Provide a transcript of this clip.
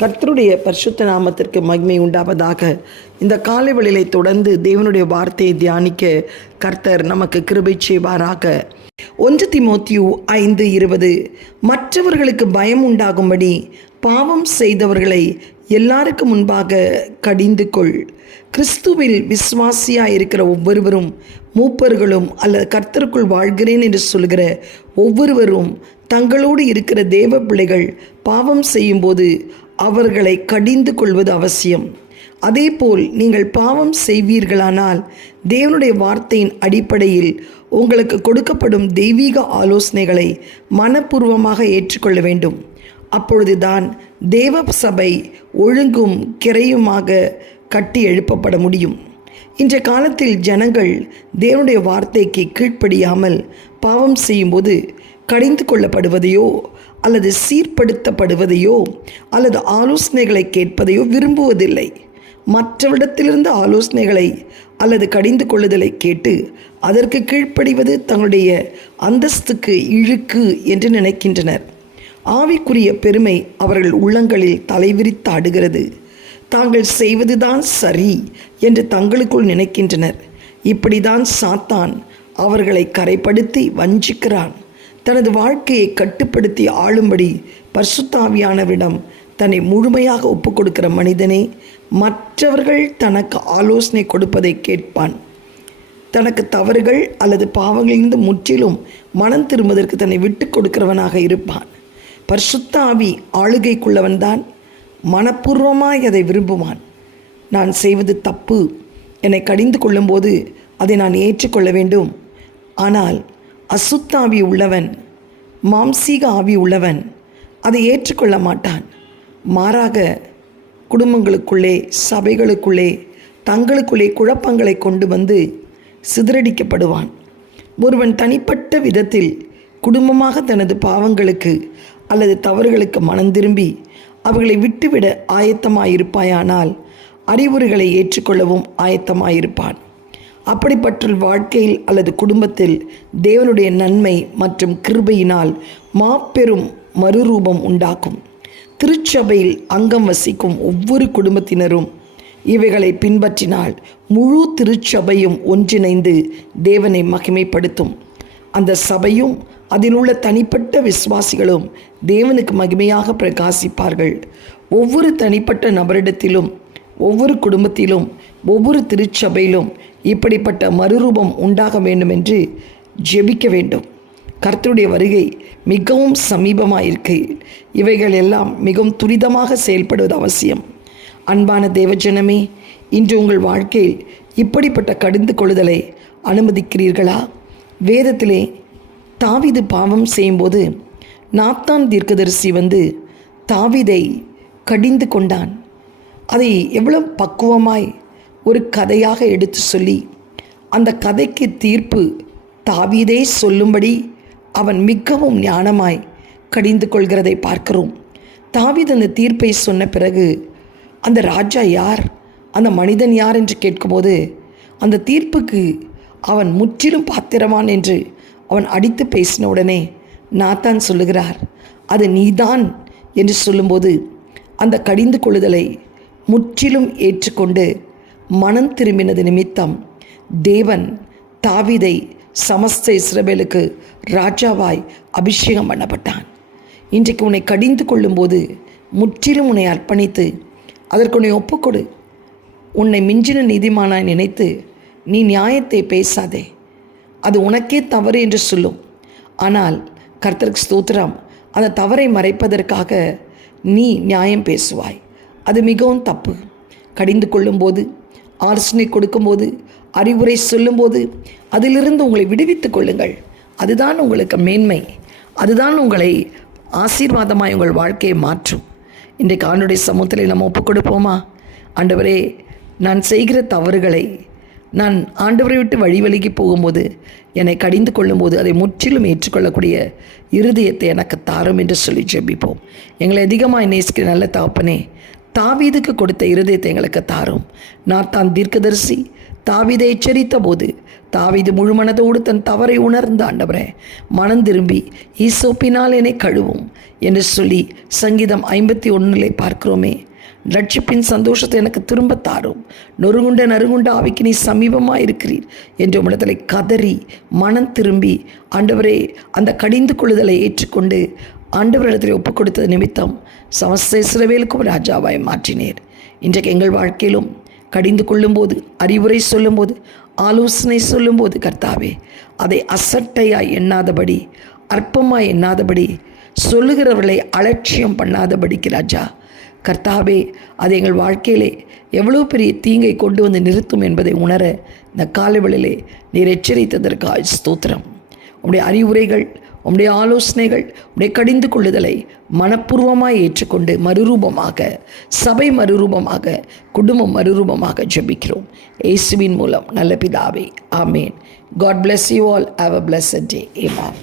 கர்த்தருடைய பரிசுத்த நாமத்திற்கு மகிமை உண்டாவதாக. இந்த காலை வேளையிலை தொடர்ந்து தேவனுடைய வார்த்தையை தியானிக்க கர்த்தர் நமக்கு கிருபை செய்வாராக. ஒன்று திமோத்தியு ஐந்து இருபது. மற்றவர்களுக்கு பயம் உண்டாகும்படி பாவம் செய்தவர்களை எல்லாருக்கும் முன்பாக கடிந்து கொள். கிறிஸ்துவில் விசுவாசியாக இருக்கிற ஒவ்வொருவரும் மூப்பர்களும் அல்லது கர்த்தருக்குள் வாழ்கிறேன் என்று சொல்கிற ஒவ்வொருவரும் தங்களோடு இருக்கிற தேவ பிள்ளைகள் பாவம் செய்யும்போது அவர்களை கடிந்து கொள்வது அவசியம். அதேபோல் நீங்கள் பாவம் செய்வீர்களானால் தேவனுடைய வார்த்தையின் அடிப்படையில் உங்களுக்கு கொடுக்கப்படும் தெய்வீக ஆலோசனைகளை மனப்பூர்வமாக ஏற்றுக்கொள்ள வேண்டும். அப்பொழுதுதான் தேவ சபை ஒழுங்கும் கிரையுமாக கட்டி எழுப்பப்பட முடியும். இன்றைய காலத்தில் ஜனங்கள் தேவனுடைய வார்த்தைக்கு கீழ்ப்படியாமல் பாவம் செய்யும்போது கடிந்து கொள்ளப்படுவதையோ அல்லது சீர்படுத்தப்படுவதையோ அல்லது ஆலோசனைகளை கேட்பதையோ விரும்புவதில்லை. மற்றவிடத்திலிருந்து ஆலோசனைகளை அல்லது கடிந்து கொள்ளுதலை கேட்டு அதற்கு கீழ்ப்படிவது தங்களுடைய அந்தஸ்துக்கு இழுக்கு என்று நினைக்கின்றனர். ஆவிக்குரிய பெருமை அவர்கள் உள்ளங்களில் தலைவிரித்தாடுகிறது. தாங்கள் செய்வதுதான் சரி என்று தங்களுக்குள் நினைக்கின்றனர். இப்படிதான் சாத்தான் அவர்களை கரைப்படுத்தி வஞ்சிக்கிறான். தனது வாழ்க்கையை கட்டுப்படுத்தி ஆளும்படி பர்சுத்தாவியானவரிடம் தன்னை முழுமையாக ஒப்புக் கொடுக்கிற மனிதனே மற்றவர்கள் தனக்கு ஆலோசனை கொடுப்பதை கேட்பான். தனக்கு தவறுகள் அல்லது பாவங்களிலிருந்து முற்றிலும் மனம் திரும்புவதற்கு தன்னை விட்டு கொடுக்கிறவனாக இருப்பான். பர்சுத்தாவி ஆளுகைக்குள்ளவன்தான் மனப்பூர்வமாய் அதை விரும்புவான். நான் செய்வது தப்பு என்னை கடிந்து கொள்ளும்போது அதை நான் ஏற்றுக்கொள்ள வேண்டும். ஆனால் அசுத்த ஆவி உள்ளவன் மாம்சீக ஆவி உள்ளவன் அதை ஏற்றுக்கொள்ள மாட்டான். மாறாக குடும்பங்களுக்குள்ளே சபைகளுக்குள்ளே தங்களுக்குள்ளே குழப்பங்களை கொண்டு வந்து சிதறடிக்கப்படுவான். ஒருவன் தனிப்பட்ட விதத்தில் குடும்பமாக தனது பாவங்களுக்கு அல்லது தவறுகளுக்கு மனம் திரும்பி அவர்களை விட்டுவிட ஆயத்தமாயிருப்பாயானால் அறிவுரைகளை ஏற்றுக்கொள்ளவும் ஆயத்தமாயிருப்பான். அப்படிப்பட்ட வாழ்க்கையில் அல்லது குடும்பத்தில் தேவனுடைய நன்மை மற்றும் கிருபையினால் மாபெரும் மறுரூபம் உண்டாக்கும். திருச்சபையில் அங்கம் வசிக்கும் ஒவ்வொரு குடும்பத்தினரும் இவைகளை பின்பற்றினால் முழு திருச்சபையும் ஒன்றிணைந்து தேவனை மகிமைப்படுத்தும். அந்த சபையும் அதில் உள்ள தனிப்பட்ட விசுவாசிகளும் தேவனுக்கு மகிமையாக பிரகாசிப்பார்கள். ஒவ்வொரு தனிப்பட்ட நபரிடத்திலும் ஒவ்வொரு குடும்பத்திலும் ஒவ்வொரு திருச்சபையிலும் இப்படிப்பட்ட மறுரூபம் உண்டாக வேண்டும் என்று ஜெபிக்க வேண்டும். கர்த்தருடைய வருகை மிகவும் சமீபமாக இருக்கையில் இவைகள் எல்லாம் மிகவும் துரிதமாக செயல்படுவது அவசியம். அன்பான தேவஜனமே இன்று உங்கள் வாழ்க்கையில் இப்படிப்பட்ட கடிந்து கொள்ளுதலை அனுமதிக்கிறீர்களா? வேதத்திலே தாவிது பாவம் செய்யும்போது நாத்தான் தீர்க்கதரிசி வந்து தாவிதை கடிந்து கொண்டான். அதை எவ்வளவு பக்குவமாய் ஒரு கதையாக எடுத்து சொல்லி அந்த கதைக்கு தீர்ப்பு தாவீதே சொல்லும்படி அவன் மிகவும் ஞானமாய் கடிந்து கொள்கிறதை பார்க்கிறோம். தாவீது அந்த தீர்ப்பை சொன்ன பிறகு அந்த ராஜா யார் அந்த மனிதன் யார் என்று கேட்கும்போது அந்த தீர்ப்புக்கு அவன் முற்றிலும் பாத்திரவான் என்று அவன் அடித்து பேசின உடனே நாத்தான் சொல்லுகிறார் அது நீதான் என்று சொல்லும்போது அந்த கடிந்து கொள்ளுதலை முற்றிலும் ஏற்றுக்கொண்டு மனம் திரும்பினது நிமித்தம் தேவன் தாவிதை சமஸ்த இஸ்ரவேலுக்கு ராஜாவாய் அபிஷேகம் பண்ணப்பட்டான். இன்றைக்கு உன்னை கடிந்து கொள்ளும்போது முற்றிலும் உன்னை அர்ப்பணித்து அதற்கு உன்னை ஒப்புக்கொடு. உன்னை மிஞ்சின நீதிமானாய் நினைத்து நீ நியாயத்தை பேசாதே. அது உனக்கே தவறு என்று சொல்லும். ஆனால் கர்த்தருக்கு ஸ்தோத்திரம் அந்த தவறை மறைப்பதற்காக நீ நியாயம் பேசுவாய். அது மிகவும் தப்பு. கடிந்து கொள்ளும்போது ஆலோசனை கொடுக்கும்போது அறிவுரை சொல்லும்போது அதிலிருந்து உங்களை விடுவித்துக் கொள்ளுங்கள். அதுதான் உங்களுக்கு மேன்மை. அதுதான் உங்களை ஆசீர்வாதமாய் உங்கள் வாழ்க்கையை மாற்றும். இன்றைக்கு ஆண்டுடைய சமூகத்தில் நம்ம ஒப்புக் கொடுப்போமா? ஆண்டவரே நான் செய்கிற தவறுகளை நான் ஆண்டவரை விட்டு வழி விலகி போகும்போது என்னை கடிந்து கொள்ளும்போது அதை முற்றிலும் ஏற்றுக்கொள்ளக்கூடிய இருதயத்தை எனக்கு தாரும் என்று சொல்லி ஜெபிப்போம். எங்களை அதிகமாக நேசிக்கிற நல்ல தாப்பனே தாவீதுக்கு கொடுத்த இருதயத்தை எங்களுக்கு தாரும். நான் தான் தீர்க்கதரிசி தாவிதை எச்சரித்த போது தாவிது முழுமனதோடு தன் தவறை உணர்ந்த ஆண்டவரே மனம் திரும்பி ஈசோப்பினால் என்னை கழுவும் என்று சொல்லி சங்கீதம் ஐம்பத்தி ஒன்றிலே பார்க்கிறோமே. ரட்சிப்பின் சந்தோஷத்தை எனக்கு திரும்ப தாரும். நொறுங்குண்ட நறுங்குண்ட ஆவிக்கு நீ சமீபமாக இருக்கிறீர் என்று உம்மிடத்தில் கதறி மனம் திரும்பி ஆண்டவரே அந்த கடிந்து கொள்ளுதலை ஏற்றுக்கொண்டு ஆண்டவரிடத்தில் ஒப்புக் கொடுத்தது நிமித்தம் சமஸ்த இஸ்ரவேலுக்கும் ராஜாவாய் மாற்றினேர். இன்றைக்கு எங்கள் வாழ்க்கையிலும் கடிந்து கொள்ளும்போது அறிவுரை சொல்லும்போது ஆலோசனை சொல்லும்போது கர்த்தாவே அதை அசட்டையாய் எண்ணாதபடி அற்பமாய் எண்ணாதபடி சொல்லுகிறவர்களை அலட்சியம் பண்ணாதபடிக்கு ராஜா கர்த்தாவே அது எங்கள் வாழ்க்கையிலே எவ்வளோ பெரிய தீங்கை கொண்டு வந்து நிறுத்தும் என்பதை உணர இந்த காலவெளியிலே நீர் எச்சரித்ததற்காக ஸ்தோத்திரம். உங்களுடைய அறிவுரைகள் உம்முடைய ஆலோசனைகள் உடைய கடிந்து கொள்ளுதலை மனப்பூர்வமாக ஏற்றுக்கொண்டு மறுரூபமாக சபை மறுரூபமாக குடும்பம் மறுரூபமாக ஜபிக்கிறோம். இயேசுவின் மூலம் நல்ல பிதாவே ஆமேன். God bless you all have a bless day Heman